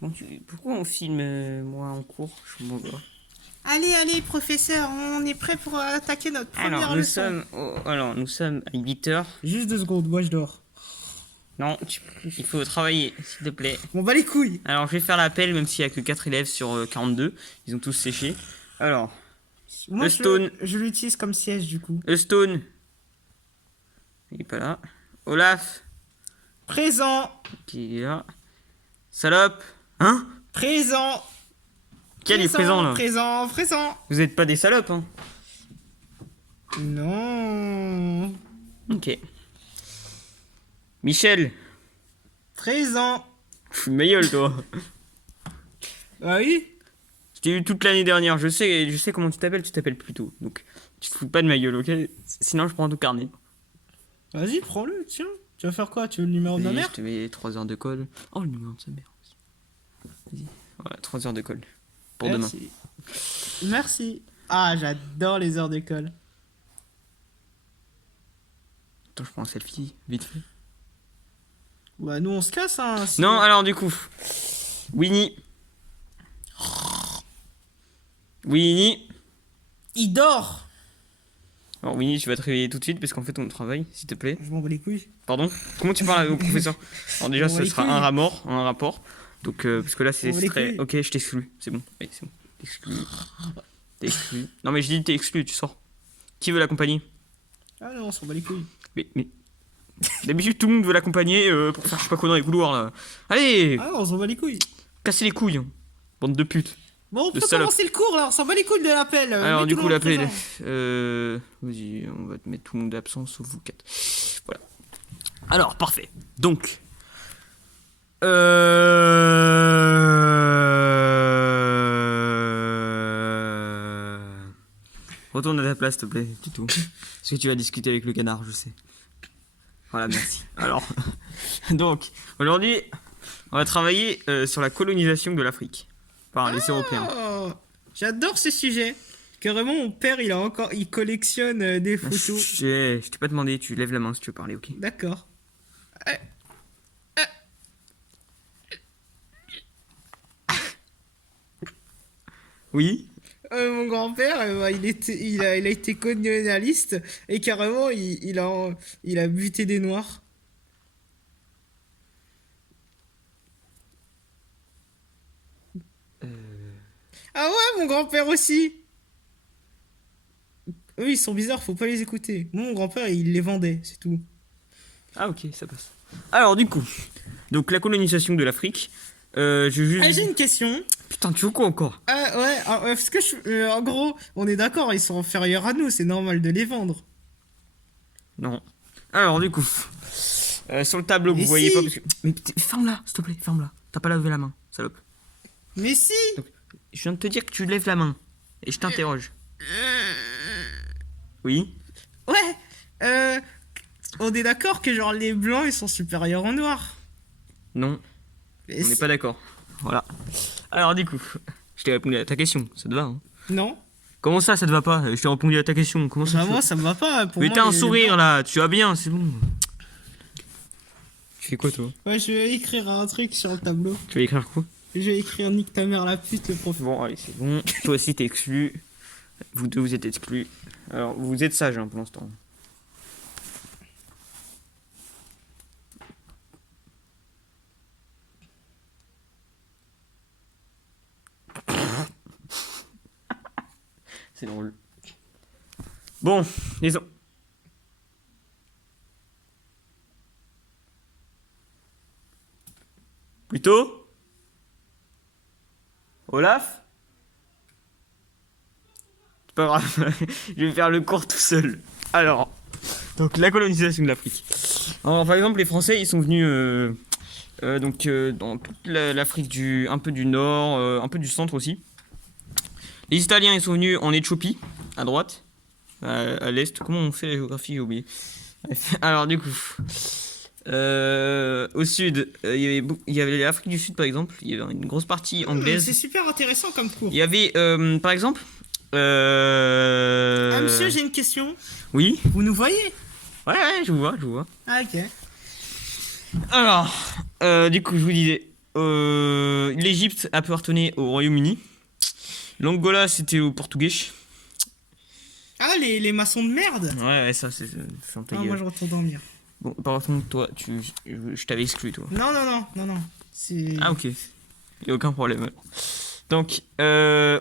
Bon, pourquoi on filme moi en cours? Je m'en vais. Allez, professeur, on est prêt pour attaquer notre première Alors, leçon. nous sommes à 8h. Juste 2 secondes, moi je dors. Non, il faut travailler, s'il te plaît. On bat les couilles. Alors, je vais faire l'appel, même s'il n'y a que 4 élèves sur 42. Ils ont tous séché. Alors, Moi Stone. je l'utilise comme siège du coup. Stone. Il est pas là. Olaf. Présent. Qui est là. Salope. Hein? Présent. Quel est présent là? Présent. Vous êtes pas des salopes, hein? Non. Ok. Michel. Présent. Fous de ma gueule, toi. Ah oui. Je t'ai eu toute l'année dernière. Je sais comment tu t'appelles plus tôt. Donc, tu te fous pas de ma gueule, ok? Sinon, je prends ton carnet. Vas-y, prends-le, tiens. Tu vas faire quoi? Tu veux le numéro de ma Vas-y, mère? je te mets 3 heures de colle. Oh, le numéro de sa mère. Vas-y. Voilà, 3 heures de colle. Pour demain. Merci. Ah, j'adore les heures d'école. Attends, je prends un selfie, vite fait. Bah, nous on se casse, hein. Non, alors du coup. Winnie. Winnie. Il dort. Alors, Winnie, tu vas te réveiller tout de suite parce qu'en fait, on travaille, s'il te plaît. Je m'en bats les couilles. Pardon? Comment tu parles au professeur? Alors, déjà, On va ce les sera couilles. un rapport. Donc, parce que là, c'est On va les très. couilles. Ok, je t'exclus. C'est bon. Oui, c'est bon. T'es exclu. Non, mais je dis t'es exclu, tu sors. Qui veut l'accompagner? Ah non, on s'en bat les couilles. Mais. D'habitude, tout le monde veut l'accompagner pour faire je sais pas quoi dans les couloirs là. Allez! Ah non, on s'en bat les couilles. Cassez les couilles. Hein. Bande de putes. Bon, on De peut salope. commencer le cours là, on s'en bat les couilles de l'appel. Alors, Mets du tout coup, le monde l'appel. présent. Vas-y, on va te mettre tout le monde absent sauf vous 4. Voilà. Alors, parfait. Donc. Retourne à ta place, s'il te plaît, Tito. Parce que tu vas discuter avec le canard, je sais. Voilà, merci. Alors, donc, aujourd'hui, on va travailler sur la colonisation de l'Afrique par les Européens. Oh, j'adore ce sujet. Carrément, mon père, il collectionne des photos. Je t'ai pas demandé, tu lèves la main si tu veux parler, ok? D'accord. Oui? Mon grand-père, bah, il a été colonialiste et carrément, il a buté des noirs. Ah ouais, mon grand-père aussi. Eux, ils sont bizarres, faut pas les écouter. Moi, mon grand-père, il les vendait, c'est tout. Ah ok, ça passe. Alors du coup, donc la colonisation de l'Afrique, J'ai une question. Putain, tu veux quoi encore? Ah ouais, parce que en gros, on est d'accord, ils sont inférieurs à nous, c'est normal de les vendre. Non. Alors du coup, sur le tableau, Mais vous voyez si. pas parce que... Mais ferme-la, s'il te plaît, ferme-la. T'as pas lavé la main, salope. Mais si. Je viens de te dire que tu lèves la main. Et je t'interroge. Oui? Ouais, on est d'accord que genre les blancs, ils sont supérieurs aux noirs. Non, Mais on n'est si. pas d'accord. Voilà. Alors du coup, je t'ai répondu à ta question, ça te va hein? Non. Comment ça te va pas? Je t'ai répondu à ta question, comment ça Bah tu moi, veux? ça me va pas. Pour Mais moi, t'as un les sourire blancs- là, tu vas bien, c'est bon. Tu fais quoi toi? Ouais, je vais écrire un truc sur le tableau. Tu vas écrire quoi? Je vais écrire nique ta mère la pute, le prof. Bon, allez, c'est bon. Toi aussi, t'es exclu. Vous deux, vous êtes exclus. Alors, vous êtes sages hein, pour l'instant. C'est drôle. Bon, les autres. Plutôt Olaf? C'est pas grave, je vais faire le cours tout seul. Alors, donc la colonisation de l'Afrique. Alors, par exemple, les Français, ils sont venus dans toute l'Afrique un peu du nord, un peu du centre aussi. Les Italiens, ils sont venus en Éthiopie, à droite, à l'est. Comment on fait la géographie? J'ai oublié. Alors, du coup, au sud, il y avait l'Afrique du Sud, par exemple. Il y avait une grosse partie C'est anglaise. super intéressant comme cours. Il y avait, par exemple, Ah monsieur, j'ai une question. oui. Vous nous voyez? Ouais, je vous vois. Ah ok. Alors, du coup, je vous disais, l'Égypte appartenait au Royaume-Uni. L'Angola, c'était au Portugais. Ah, les maçons de merde. Ouais, ça, c'est ta Ah, gueule. moi je retourne dormir. Bon, par contre, toi, je t'avais exclu, toi. Non. C'est... Ah, ok. Y a aucun problème. Alors. Donc, on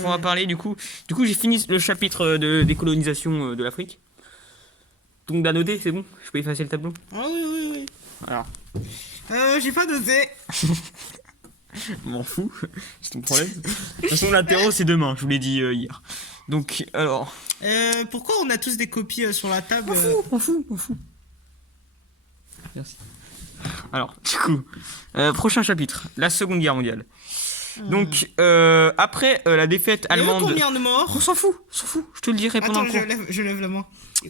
pourra parler du coup. Du coup, j'ai fini le chapitre de décolonisation de l'Afrique. Donc, d'à noter, c'est bon. Je peux effacer le tableau. Ah oui. Alors, J'ai pas noté. m'en fous. C'est ton problème. De toute façon, l'apéro, c'est demain. Je vous l'ai dit hier. Donc, alors. Pourquoi on a tous des copies sur la table? M'en fous. Merci. Alors, du coup, prochain chapitre, la Seconde Guerre mondiale. Donc, après la défaite Il y a eu allemande. combien de morts? On s'en fout. Je te le dirai pendant Attends, le cours. je lève la main.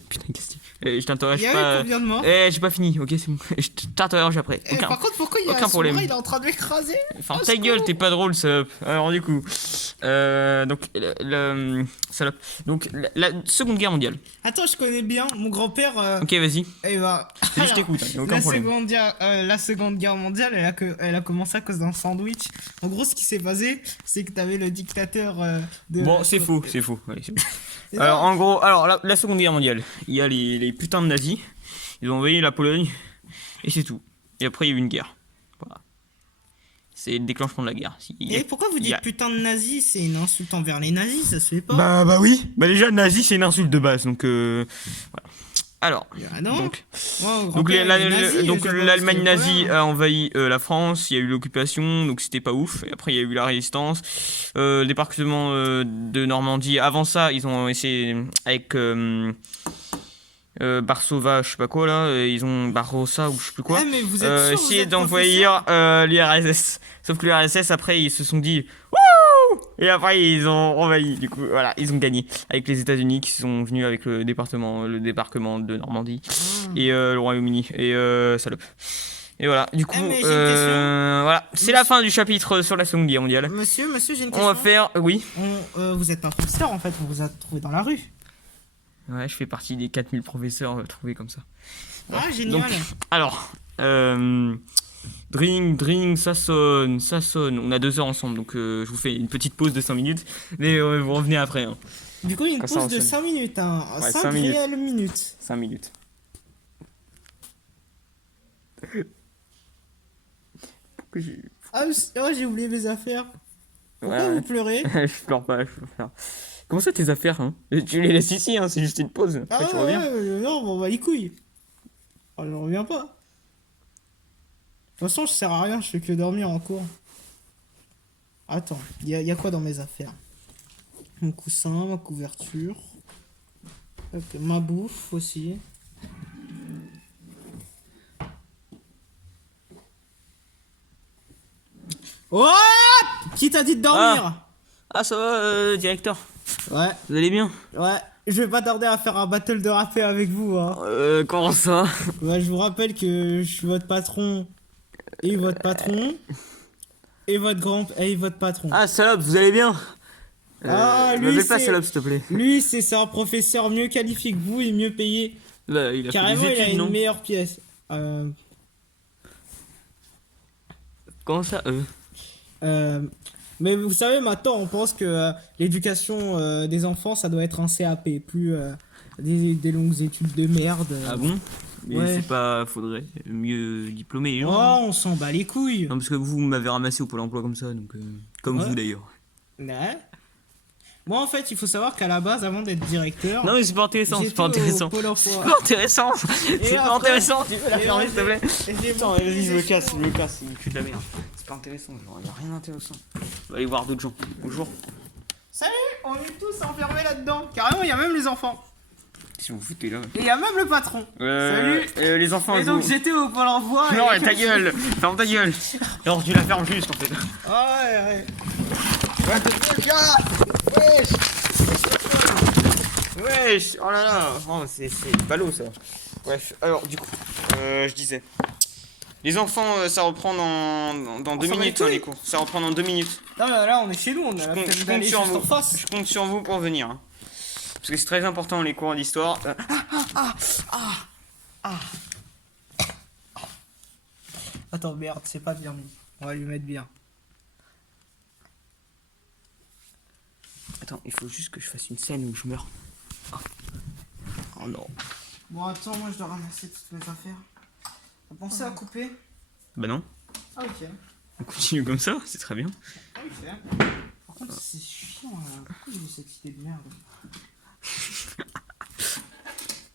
Putain, qu'est-ce que je t'interroge Il y a pas. eu combien de morts? J'ai pas fini, ok, c'est bon. Je t'interroge après. Par contre, pourquoi il y a aucun son problème. bras, il est en train de m'écraser? Enfin, Oh, ta gueule, secours. t'es pas drôle, salope. Alors, du coup. Donc, salope. Donc, la Seconde Guerre mondiale. Attends, je connais bien mon grand-père. Ok, vas-y. Eh ben, Je alors, t'écoute, y a aucun problème. la seconde guerre mondiale, elle a commencé à cause d'un sandwich. En gros, ce qui s'est passé, c'est que t'avais le dictateur de. Bon, c'est faux. Allez, c'est bon. Et Alors, non, en gros, la Seconde Guerre mondiale, il y a les putains de nazis. Ils ont envahi la Pologne. Et c'est tout. Et après, il y a eu une guerre. Voilà. C'est le déclenchement de la guerre. Et pourquoi vous dites putain de nazi? C'est une insulte envers les nazis, ça se fait pas. Bah oui. Bah déjà, nazi, c'est une insulte de base. Donc, voilà. Alors. Ah non. Donc, Moi, mon donc grand-père, il est nazi, je pense l'Allemagne que nazie voilà. a envahi la France, il y a eu l'occupation, donc c'était pas ouf. Et après il y a eu la résistance, le débarquement de Normandie. Avant ça, ils ont essayé avec Barsova, je sais pas quoi là, ils ont Barrossa ou je sais plus quoi. Ah, mais vous êtes sûr, vous essayé êtes d'envoyer professeur l'URSS. Sauf que l'URSS après ils se sont dit wouh, et après ils ont envahi. Du coup voilà, ils ont gagné avec les États-Unis qui sont venus avec le débarquement de Normandie et le Royaume-Uni et salope. Et voilà, du coup, mais j'ai une question. voilà, c'est la fin du chapitre sur la Seconde Guerre mondiale. Monsieur, j'ai une On question. va faire, oui. Vous êtes un professeur en fait, on vous a trouvé dans la rue. Ouais, je fais partie des 4000 professeurs trouvés comme ça. Ah, génial. Donc, alors, drink, ça sonne. On a 2 heures ensemble, donc je vous fais une petite pause de 5 minutes, mais vous revenez après. Hein. Du coup, une Quand ça pause de enchaîne. 5 minutes, hein. Ouais, 5 5 minutes. réelles minutes. 5 minutes. Ah, j'ai oublié mes affaires. Pourquoi Ouais. vous pleurez? Je pleure pas. Comment ça tes affaires hein? Tu les laisses ici, hein, c'est juste une pause. Après, tu reviens. Non, bon, bah les couilles. Oh, je reviens pas. De toute façon, je sers à rien, je fais que dormir en cours. Attends, y a quoi dans mes affaires? Mon coussin, ma couverture. Hop, ma bouffe aussi. Oh! Qui t'a dit de dormir? Ah, ça va, directeur? Ouais, Vous allez bien? ouais. Je vais pas tarder à faire un battle de rappel avec vous, hein. Comment ça? Ouais, je vous rappelle que je suis votre patron et votre patron et votre patron. Ah, salope, vous allez bien? Ah, lui, m'appelle pas c'est- salope, s'il te plaît. Lui, c'est un professeur mieux qualifié que vous et mieux payé. Là, il a Carrément, fait il des a études, une non? meilleure pièce. Comment ça, Mais vous savez, maintenant, on pense que l'éducation des enfants, ça doit être un CAP, plus des longues études de merde. Ah bon? Mais Ouais. c'est pas... Faudrait mieux diplômer les Oh, gens. on s'en bat les couilles. Non, parce que vous m'avez ramassé au Pôle emploi comme ça, donc... Comme Ouais. vous, d'ailleurs. Ouais. Moi, en fait, il faut savoir qu'à la base, avant d'être directeur, Non, mais c'est pas intéressant, c'est j'étais pas au intéressant. Pôle C'est emploi. pas intéressant. C'est pas après- intéressant. Tu peux la et fermer, ouais, s'il te plaît? j'ai Putain, monté vas-y, les je me échelons. casse, c'est une cul de la merde. C'est pas intéressant, genre, y a rien d'intéressant. On va aller voir d'autres gens. Bonjour. Salut, on est tous enfermés là-dedans. Carrément, il y a même les enfants. Si vous foutez là. Et il y a même le patron. Salut. Les enfants, Et vous... donc, j'étais au Pôle emploi. Non, et- mais ta gueule. Ferme ta gueule. Alors, tu la fermes juste, en fait. Ouais. Wesh, oh là là, oh, c'est ballot ça. Bref, alors du coup, je disais. Les enfants, ça reprend dans 2 s'en bat minutes les hein, couilles. les cours. Ça reprend dans 2 minutes. Non, mais là, on est chez nous. On a la Je peine compte d'aller sur juste en vous. face. Je compte sur vous pour venir. Hein. Parce que c'est très important les cours d'histoire. Attends, merde, c'est pas bien mis. On va lui mettre bien. Attends, il faut juste que je fasse une scène où je meurs. Oh non. Bon, attends, moi je dois ramasser toutes mes affaires. T'as pensé à couper? Bah non. Ah, ok. On continue comme ça, c'est très bien. Ah, ok. Par contre, c'est chiant. Pourquoi j'ai eu cette idée de merde?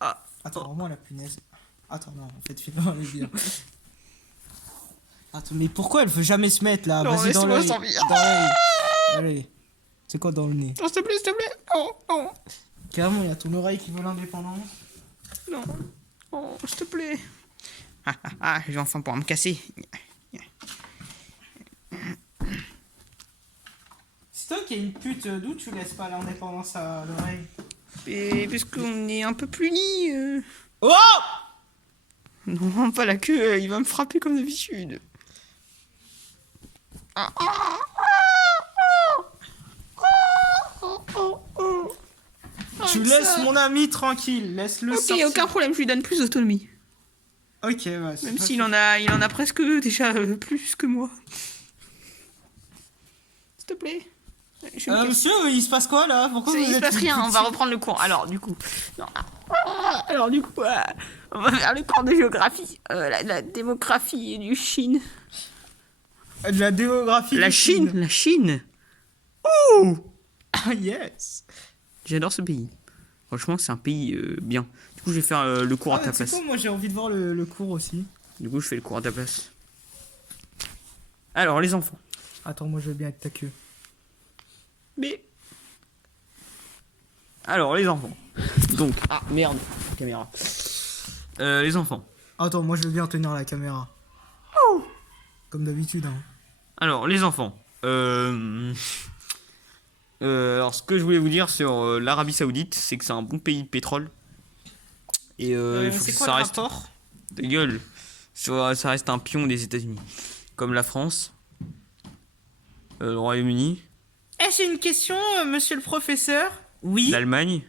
Ah. Attends, vraiment la punaise. Attends, non, en fait, fais-moi aller bien. Attends, mais pourquoi elle veut jamais se mettre là? Non, Vas-y, dans laisse-moi l'œil. sortir. Dans l'œil. Allez. C'est quoi dans le nez? Oh, s'il te plaît, s'il te plaît. Oh, oh. Carrément, il y a ton oreille qui veut l'indépendance. Non. Oh, s'il te plaît. Je vais enfin pouvoir me casser. C'est toi qui es une pute, d'où tu laisses pas l'indépendance à l'oreille? Et puisqu'on est un peu plus unis. Oh! Non, pas la queue, il va me frapper comme d'habitude. Tu laisses mon ami tranquille, laisse-le Ok, sortir. aucun problème, je lui donne plus d'autonomie. Ok, ouais. Même s'il en a presque déjà plus que moi. S'il te plaît. Je suis une Monsieur, il se passe quoi là? Pourquoi vous il se êtes passe une rien, on pute va reprendre le cours. Alors du coup, non. Alors du coup, on va faire le cours de géographie, la démographie du Chine. De la démographie. La du Chine, Chine. la Chine. Ouh, Ah, yes. j'adore ce pays. Franchement, c'est un pays bien. Du coup, je vais faire le cours à ta C'est place. quoi, moi j'ai envie de voir le cours aussi. Du coup, je fais le cours à ta place. Alors, les enfants. Attends, moi je veux bien être ta queue. Mais. Alors, les enfants. Donc. Ah, merde, caméra. Les enfants. Attends, moi je veux bien tenir la caméra. Comme d'habitude, hein. Alors, les enfants. Alors, ce que je voulais vous dire sur l'Arabie Saoudite, c'est que c'est un bon pays de pétrole. Et il faut que c'est quoi ça le reste. rapport? Ta gueule. Ça reste un pion des États-Unis. Comme la France. Le Royaume-Uni. Eh, j'ai une question, monsieur le professeur. Oui. L'Allemagne.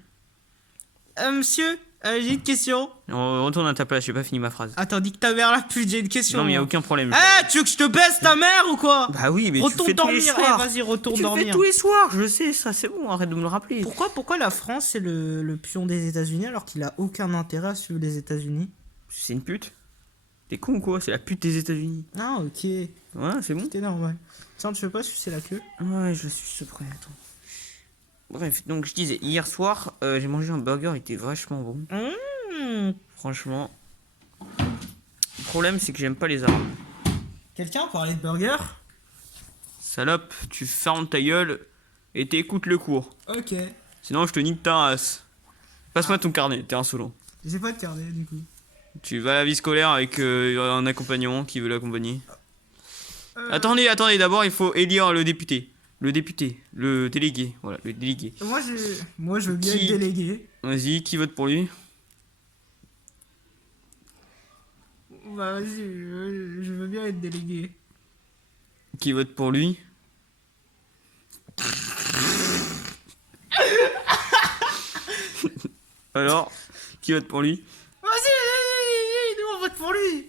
Monsieur, j'ai une question. On retourne à ta place, j'ai pas fini ma phrase. Attends, dis que ta mère là, plus j'ai une question. Non, mais y a moi. aucun problème. Eh, tu veux que je te baisse ta mère ou quoi? Bah oui, mais tu le Retourne fais tous les dormir, soirs. vas-y, retourne Tu le fais dormir. tous les soirs, je sais, ça c'est bon, arrête de me le rappeler. Pourquoi la France c'est le pion des États-Unis alors qu'il a aucun intérêt à suivre les États-Unis? C'est une pute. T'es con ou quoi? C'est la pute des États-Unis. Ah, ok. Ouais, c'est bon. C'était normal. Tiens, tu veux pas sucer la queue? Ouais, je suis ce prêt, attends. Bref, donc je disais, hier soir, j'ai mangé un burger, il était vachement bon. Franchement. Le problème, c'est que j'aime pas les Arabes. Quelqu'un parlait de burger? Salope, tu fermes ta gueule et t'écoutes le cours. Ok. Sinon, je te nique ta race. Passe-moi ton carnet, t'es insolent. J'ai pas de carnet du coup. Tu vas à la vie scolaire avec un accompagnant qui veut l'accompagner. Attendez, d'abord il faut élire le député. Le délégué, voilà, le délégué. Moi je veux bien Qui- être délégué. Vas-y, qui vote pour lui? Bah vas-y, je veux bien être délégué. Qui vote pour lui? Alors, qui vote pour lui? Vas-y, nous on vote pour lui.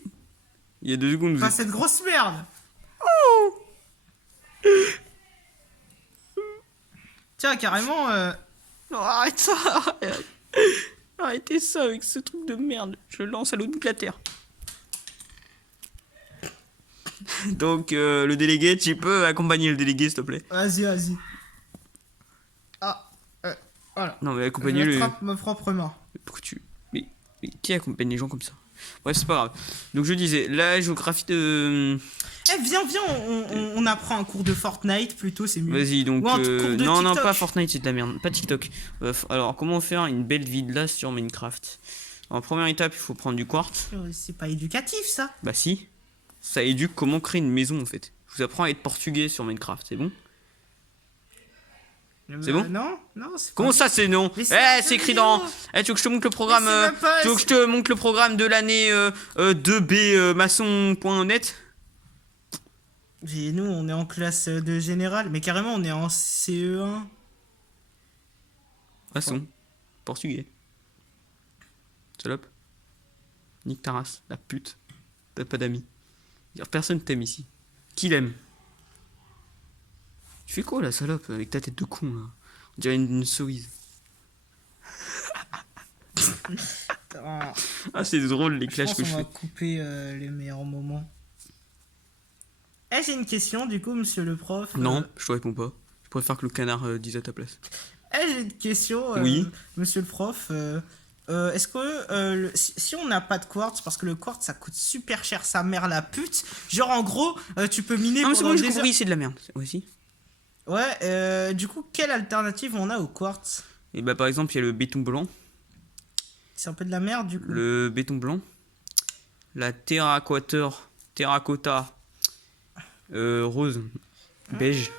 Il y a 2 secondes, vous Enfin êtes... cette grosse merde. Tiens, carrément, Non, arrête ça! Arrêtez ça avec ce truc de merde. Je le lance à l'autre bout de la terre. Donc, le délégué, tu peux accompagner le délégué, s'il te plaît? vas-y. Ah, voilà. Non, mais Je accompagnez-le. attrape ma propre main. Pourquoi tu... Mais qui accompagne les gens comme ça? Bref, c'est pas grave. Donc je disais, la géographie de... Eh, viens, on apprend un cours de Fortnite plutôt, c'est mieux. Vas-y, donc... Ou un cours de non, TikTok. pas Fortnite, c'est de la merde. Pas TikTok. Alors, comment faire une belle villa sur Minecraft? En première étape, il faut prendre du quartz. C'est pas éducatif ça. Bah si. Ça éduque comment créer une maison, en fait. Je vous apprends à être portugais sur Minecraft, c'est bon? C'est bon? Non, c'est Comment ça, c'est non? Mais Eh, c'est un c'est jeu écrit vidéo. dans... Eh, tu veux que je te montre le programme... Mais c'est même pas- tu veux que je te montre le programme de l'année 2B maçon.net? Et nous, on est en classe de général, mais carrément, on est en CE1. Maçon. Portugais. Salope. Nique ta race, la pute. T'as pas d'amis. Personne t'aime ici. Qui l'aime? Tu fais quoi, la salope, avec ta tête de con, là? On dirait une cerise. Ah, Ah, c'est drôle, les je clashs pense que qu'on je va fais. couper les meilleurs moments. Eh, j'ai une question, du coup, monsieur le prof. Non, je te réponds pas. Je préfère que le canard dise à ta place. Eh, j'ai une question, Oui. monsieur le prof. Est-ce que si on n'a pas de quartz, parce que le quartz ça coûte super cher, sa mère la pute. Genre en gros, tu peux miner Non, mais c'est pendant bon, j'ai des compris, c'est de la merde. Voici. heures. Ouais, du coup, quelle alternative on a au quartz? Et bah, par exemple, il y a le béton blanc. C'est un peu de la merde du coup. Le béton blanc. La terracotta rose. Beige.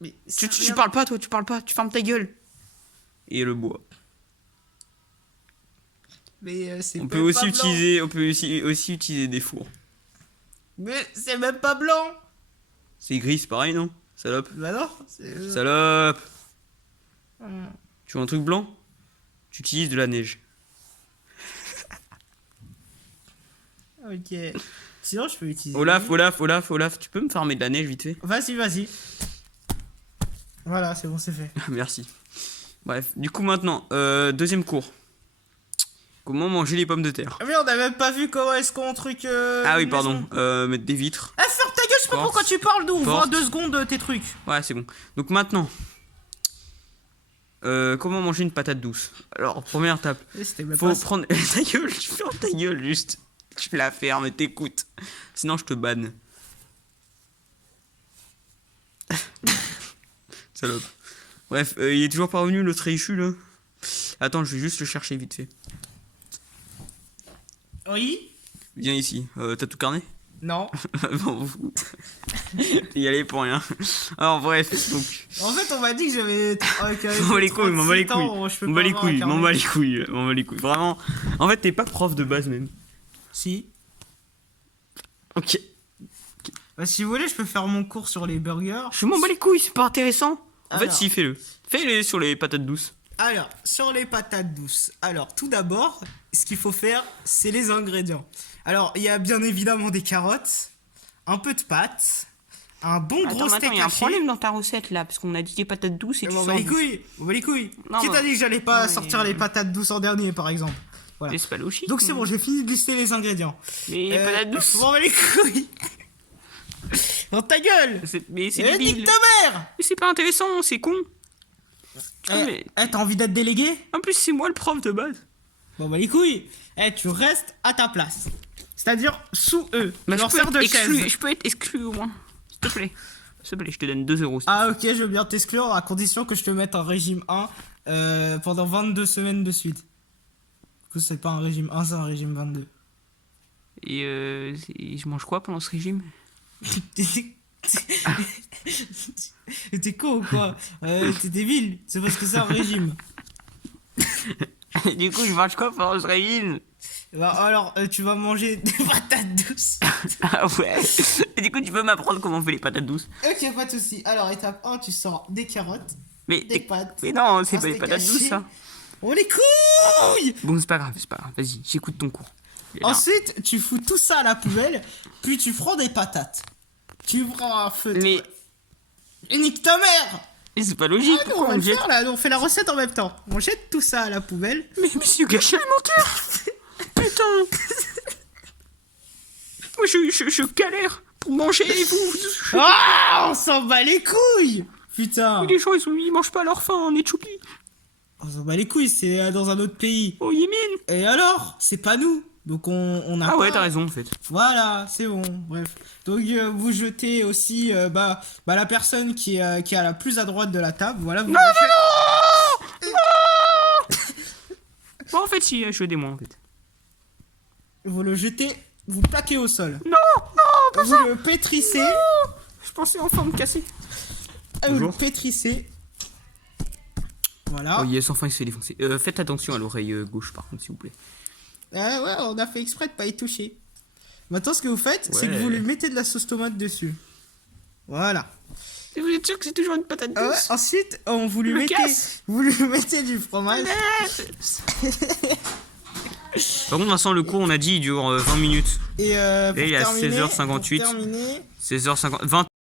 Mais Tu parles pas, toi, tu parles pas. Tu fermes ta gueule. Et le bois. Mais c'est On même peut aussi pas blanc. utiliser, aussi utiliser des fours. Mais c'est même pas blanc. C'est gris, c'est pareil, non? Salope. Bah non. c'est- Salope. Hum, Tu veux un truc blanc? Tu utilises de la neige. Ok. Sinon je peux utiliser. Olaf, tu peux me farmer de la neige vite fait? Vas-y. Voilà, c'est bon, c'est fait. Merci. Bref, du coup maintenant, deuxième cours. Comment manger les pommes de terre? Ah mais on a même pas vu comment est-ce qu'on truc. Ah oui, une pardon. maison. Mettre des vitres. Ah, ferme ta gueule, je sais pas Porte. pourquoi tu parles d'où. Ouvre en Porte. 2 secondes tes trucs. Ouais, c'est bon. Donc maintenant, comment manger une patate douce? Alors, première étape, C'était même faut pas ça. prendre ta gueule. Tu fermes ta gueule juste. Tu la fermes et t'écoutes. Sinon, je te banne. Salope. Bref, il est toujours pas revenu l'autre échu là. Attends, je vais juste le chercher vite fait. Oui. Viens ici. T'as tout carné? Non. Bon, t'es y allé pour rien. Alors bref, donc. En fait, on m'a dit que j'avais. M'en bats les couilles, m'en bats les couilles. M'en bats M'en bats les couilles. Vraiment. En fait, t'es pas prof de base même. Si. Ok. Bah, si vous voulez, je peux faire mon cours sur les burgers. Je m'en bats les couilles, c'est pas intéressant. En fait, Alors. si, fais-le. Fais-le sur les patates douces. Alors, sur les patates douces. Alors, tout d'abord, ce qu'il faut faire, c'est les ingrédients. Alors, il y a bien évidemment des carottes, un peu de pâtes, un bon gros steak il y a un haché. problème dans ta recette là, parce qu'on a dit des patates douces et tu On sors. va les couilles, on va les couilles. Non, Qui mais- t'a dit que j'allais pas non, mais- sortir les patates douces en dernier, par exemple? Voilà. Mais c'est pas logique. Donc c'est bon, j'ai fini de lister les ingrédients. Mais les patates douces. On va les couilles. Dans ta gueule. Mais c'est Eh, débile. nique ta mère. Mais c'est pas intéressant, c'est con. Mais- T'as envie d'être délégué? En plus, c'est moi le prof de base. Bon bah les couilles. Tu restes à ta place. C'est-à-dire sous eux. Bah, leur je, peux sers être de exclu, chaise. je peux être exclu au moins. S'il te plaît. S'il te plaît, je te donne 2 euros. Ah ok, je veux bien t'exclure à condition que je te mette en régime 1 pendant 22 semaines de suite. Du coup c'est pas un régime 1, c'est un régime 22. Et je mange quoi pendant ce régime? T'es con ou quoi? T'es débile, c'est parce que c'est un régime. Du coup, je mange quoi pendant ce régime? Bah, alors tu vas manger des patates douces. Ah ouais. Et du coup, tu peux m'apprendre comment on fait les patates douces? Ok, pas de soucis. Alors étape 1, tu sors des carottes, Mais, des pâtes. mais non, c'est un pas les steak patates douces haché. ça. Oh les couilles! Bon, c'est pas grave. Vas-y, j'écoute ton cours. Il est là. Ensuite, tu fous tout ça à la poubelle, puis tu prends des patates. Tu prends un feutre. Mais Et nique ta mère! mais c'est pas logique. Ah, nous, on Pourquoi va on le jette? faire là, on fait la recette en même temps. On jette tout ça à la poubelle. Mais monsieur gâchis alimentaire. Putain. Moi, je galère pour manger et vous. Ah, on s'en bat les couilles! Putain! Les gens, ils mangent pas à leur faim en Éthiopie. On s'en bat les couilles, c'est dans un autre pays. Au Yémen. Et alors? C'est pas nous. Donc on a Ah ouais, pas- t'as raison en fait. Voilà, c'est bon, bref. Donc vous jetez aussi la personne qui est la plus à droite de la table. Voilà, vous Bon, en fait, si, je des moi en fait. vous le jetez, vous le plaquez au sol. Non, Vous le pétrissez. je pensais enfin me casser. Vous le Bonjour. pétrissez. Voilà. Oh yes, enfin il se fait défoncer. Faites attention à l'oreille gauche par contre, s'il vous plaît. Ah ouais, on a fait exprès de pas y toucher. Maintenant, ce que vous faites, c'est que Ouais. vous lui mettez de la sauce tomate dessus. Voilà. Et vous êtes sûr que c'est toujours une patate Ah ouais, douce? ensuite, vous lui Me mettez, casse. vous lui mettez du fromage. Par contre, Vincent, le cours, on a dit, il dure 20 minutes. Et Et il est à pour terminer, 16h58. 16h50. 20